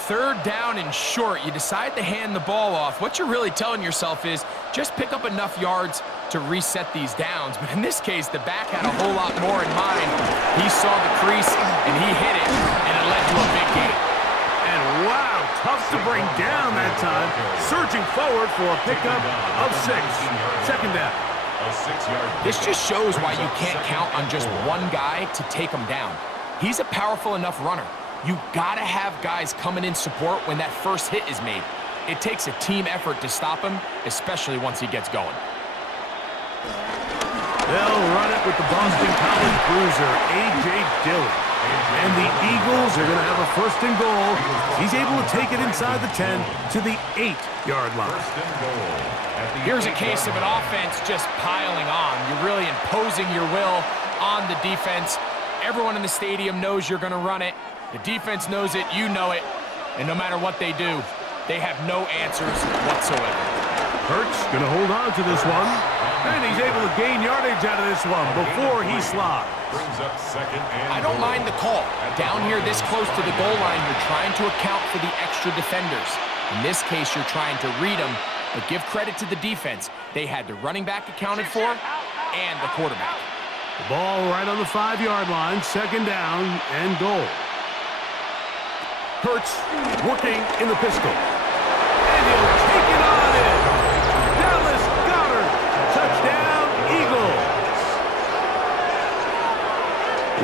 3rd down and short. You decide to hand the ball off. What you're really telling yourself is just pick up enough yards to reset these downs. But in this case, the back had a whole lot more in mind. He saw the crease, and he hit it, and it led to a big gain. And wow, tough to bring down that time. Surging forward for a pickup of 6. 2nd down. This just shows why you can't count on just one guy to take him down. He's a powerful enough runner. You gotta have guys coming in support when that first hit is made. It takes a team effort to stop him, especially once he gets going. They'll run it with the Boston College bruiser, A.J. Dillon. And the Eagles are going to have a 1st and goal. He's able to take it inside the 10 to the 8-yard line. Here's a case of an offense just piling on. You're really imposing your will on the defense. Everyone in the stadium knows you're going to run it. The defense knows it, you know it, and no matter what they do, they have no answers whatsoever. Hurts going to hold on to this one, and he's able to gain yardage out of this one before he slides. I don't mind the call. Down here this close to the goal line, you're trying to account for the extra defenders. In this case, you're trying to read them, but give credit to the defense. They had the running back accounted for and the quarterback. The ball right on the 5-yard line, 2nd down and goal. Hurts working in the pistol. And he'll take it on in. Dallas Goedert. Touchdown, Eagles.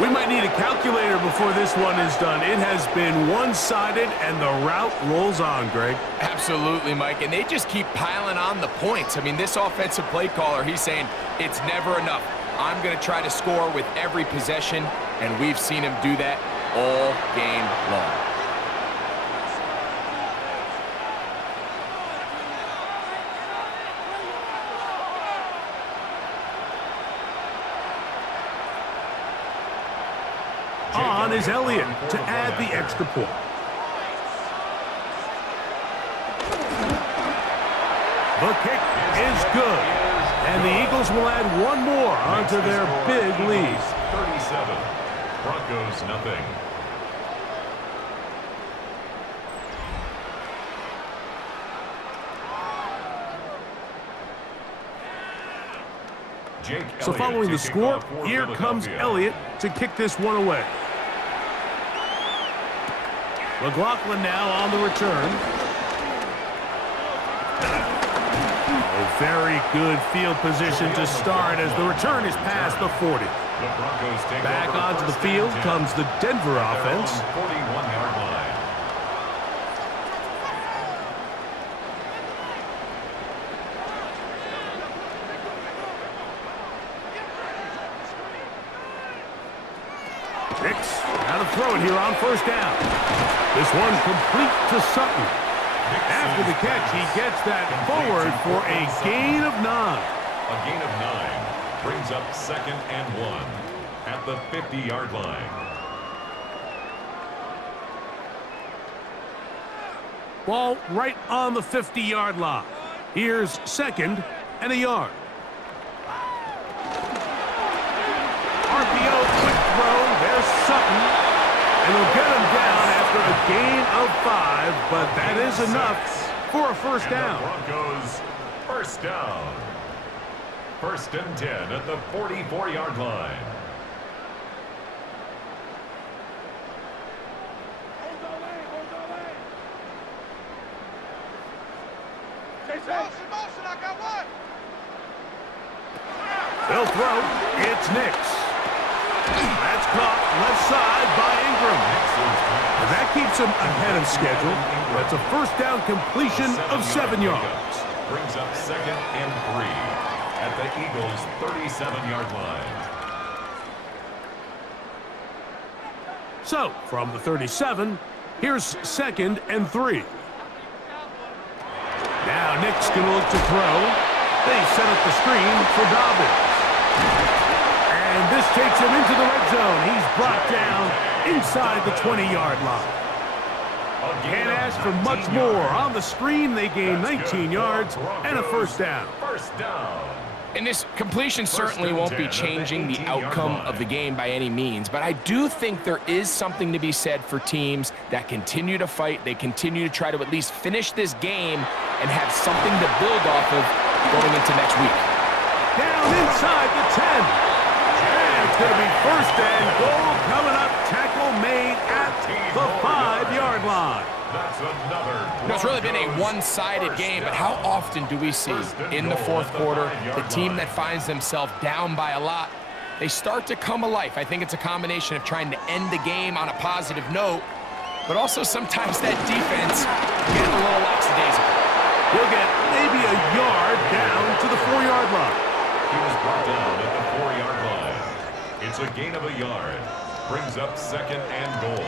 We might need a calculator before this one is done. It has been one-sided, and the route rolls on, Greg. Absolutely, Mike, and they just keep piling on the points. I mean, this offensive play caller, he's saying it's never enough. I'm going to try to score with every possession, and we've seen him do that all game long. On is Elliott to add the extra point. The kick is good. And the Eagles will add one more onto their big lead. 37. Broncos nothing. So following the score, here comes Elliott to kick this one away. McLaughlin now on the return. A very good field position to start as the return is past the 40. Back onto the field comes the Denver offense. 41-yard line. Nix, now to throw it here on first down. This one complete to Sutton. After the catch, he gets that forward for a gain of 9. A gain of 9 brings up 2nd and 1 at the 50-yard line. Ball right on the 50-yard line. Here's 2nd and a yard. RPO, quick throw. There's Sutton. And he'll get him down after a gain of 5, but that is enough for a first down. Broncos first down. 1st and 10 at the 44-yard line. They'll throw. It's Nix. That's caught left side by Ingram. And that keeps him ahead of schedule. That's a first down completion of 7 yards. Brings up 2nd and 3 at the Eagles' 37-yard line. So, from the 37, here's 2nd and 3. Now Nix can look to throw. They set up the screen for Dobbins. And this takes him into the red zone. He's brought down inside the 20-yard line. Can't ask for much more. On the screen, they gain 19 yards and a first down. First down. And this completion certainly won't be changing the outcome of the game by any means, but I do think there is something to be said for teams that continue to fight. They continue to try to at least finish this game and have something to build off of going into next week. Down inside the 10. And it's going to be first and goal coming up. Tackle made at the 5-yard line. That's another. It's really been a one-sided game, but how often do we see in the fourth quarter the team that finds themselves down by a lot, they start to come alive? I think it's a combination of trying to end the game on a positive note, but also sometimes that defense getting a little lackadaisical. He'll get maybe a yard down to the 4-yard line. He was brought down at the 4-yard line. It's a gain of a yard. Brings up 2nd and goal.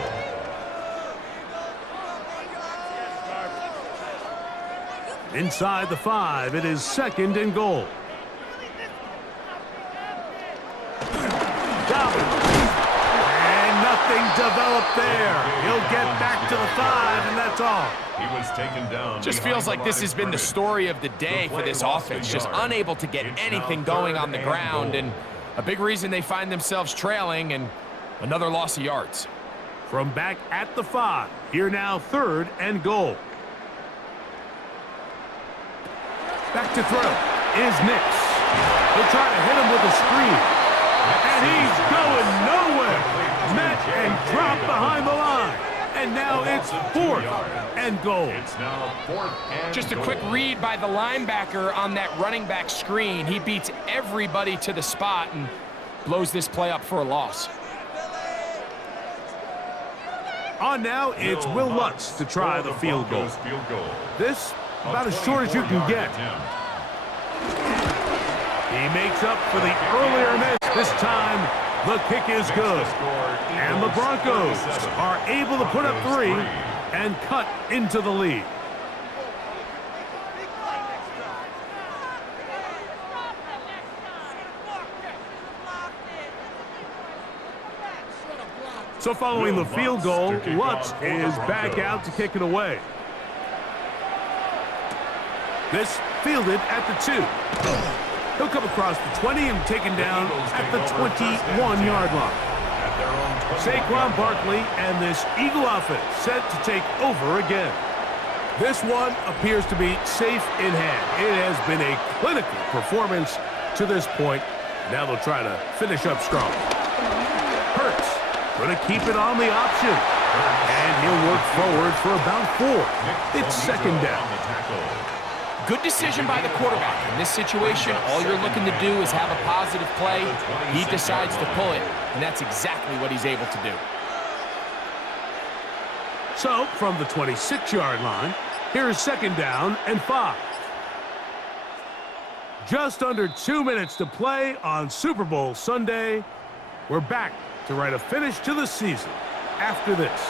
Inside the 5, it is 2nd and goal. Dobbins. And nothing developed there. He'll get back to the 5, and that's all. He was taken down. Just feels like this has been the story of the day for this offense. Just unable to get anything going on the ground, and a big reason they find themselves trailing, and another loss of yards. From back at the 5, here now 3rd and goal. Back to throw is Nix. He'll try to hit him with a screen. And he's going nowhere. Met and dropped behind the line. And now it's 4th and goal. It's now 4th and Just a goal. quick read by the linebacker on that running back screen. He beats everybody to the spot and blows this play up for a loss. On now, it's Will Lutz to try the field goal. This, about as short as you can get. He makes up for the earlier miss. This time, The kick is good. And the Broncos are able to put up 3 and cut into the lead. So following the field goal, Lutz is back out to kick it away. This fielded at the 2. He'll come across the 20 and taken down at the 21-yard line. Saquon Barkley and this Eagle offense set to take over again. This one appears to be safe in hand. It has been a clinical performance to this point. Now they'll try to finish up strong. Hurts going to keep it on the option. And he'll work forward for about 4. It's second down. Good decision by the quarterback. In this situation, all you're looking to do is have a positive play. He decides to pull it, and that's exactly what he's able to do. So, from the 26-yard line, here's second down and 5. Just under 2 minutes to play on Super Bowl Sunday. We're back to write a finish to the season. After this,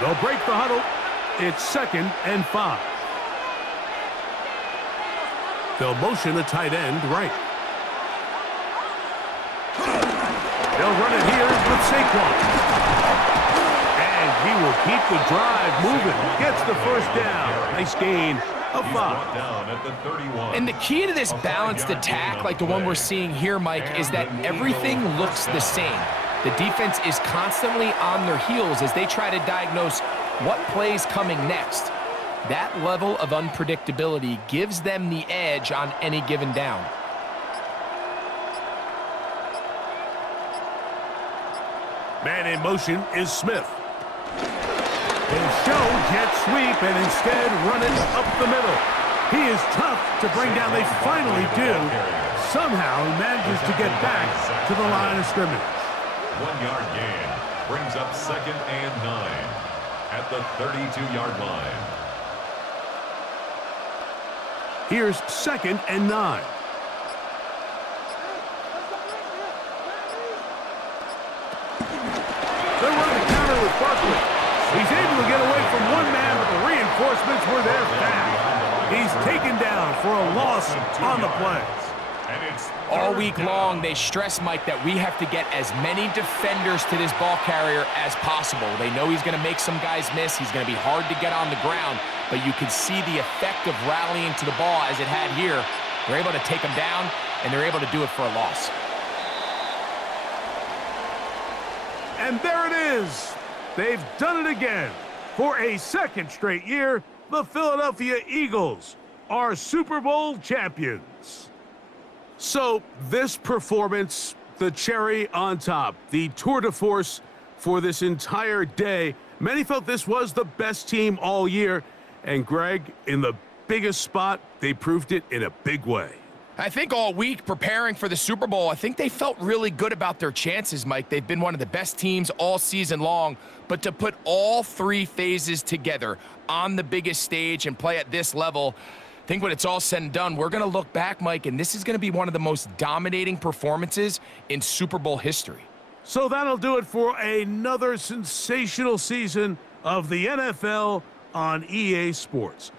they'll break the huddle. It's second and 5. They'll motion a tight end right. They'll run it here with Saquon. And he will keep the drive moving. Gets the first down. Nice gain of 5. Down at the 31. And the key to this balanced attack, like the one we're seeing here, Mike, is that everything looks the same. The defense is constantly on their heels as they try to diagnose what play's coming next. That level of unpredictability gives them the edge on any given down. Man in motion is Smith. He'll show jet sweep and instead run it up the middle. He is tough to bring down. They finally do. Somehow he manages to get back to the line of scrimmage. 1-yard gain brings up second and 9 at the 32-yard line. Here's second and 9. They're running the counter with Barkley. He's able to get away from one man, but the reinforcements were there fast. He's taken down for a loss on the play. All week long, they stress, Mike, that we have to get as many defenders to this ball carrier as possible. They know he's going to make some guys miss. He's going to be hard to get on the ground, but you can see the effect of rallying to the ball as it had here. They're able to take him down, and they're able to do it for a loss. And there it is. They've done it again. For a second straight year, the Philadelphia Eagles are Super Bowl champions. So this performance, the cherry on top, the tour de force for this entire day. Many felt this was the best team all year. And Greg, in the biggest spot, they proved it in a big way. I think all week preparing for the Super Bowl, I think they felt really good about their chances, Mike. They've been one of the best teams all season long, but to put all 3 phases together on the biggest stage and play at this level, I think when it's all said and done, we're going to look back, Mike, and this is going to be one of the most dominating performances in Super Bowl history. So that'll do it for another sensational season of the NFL on EA Sports.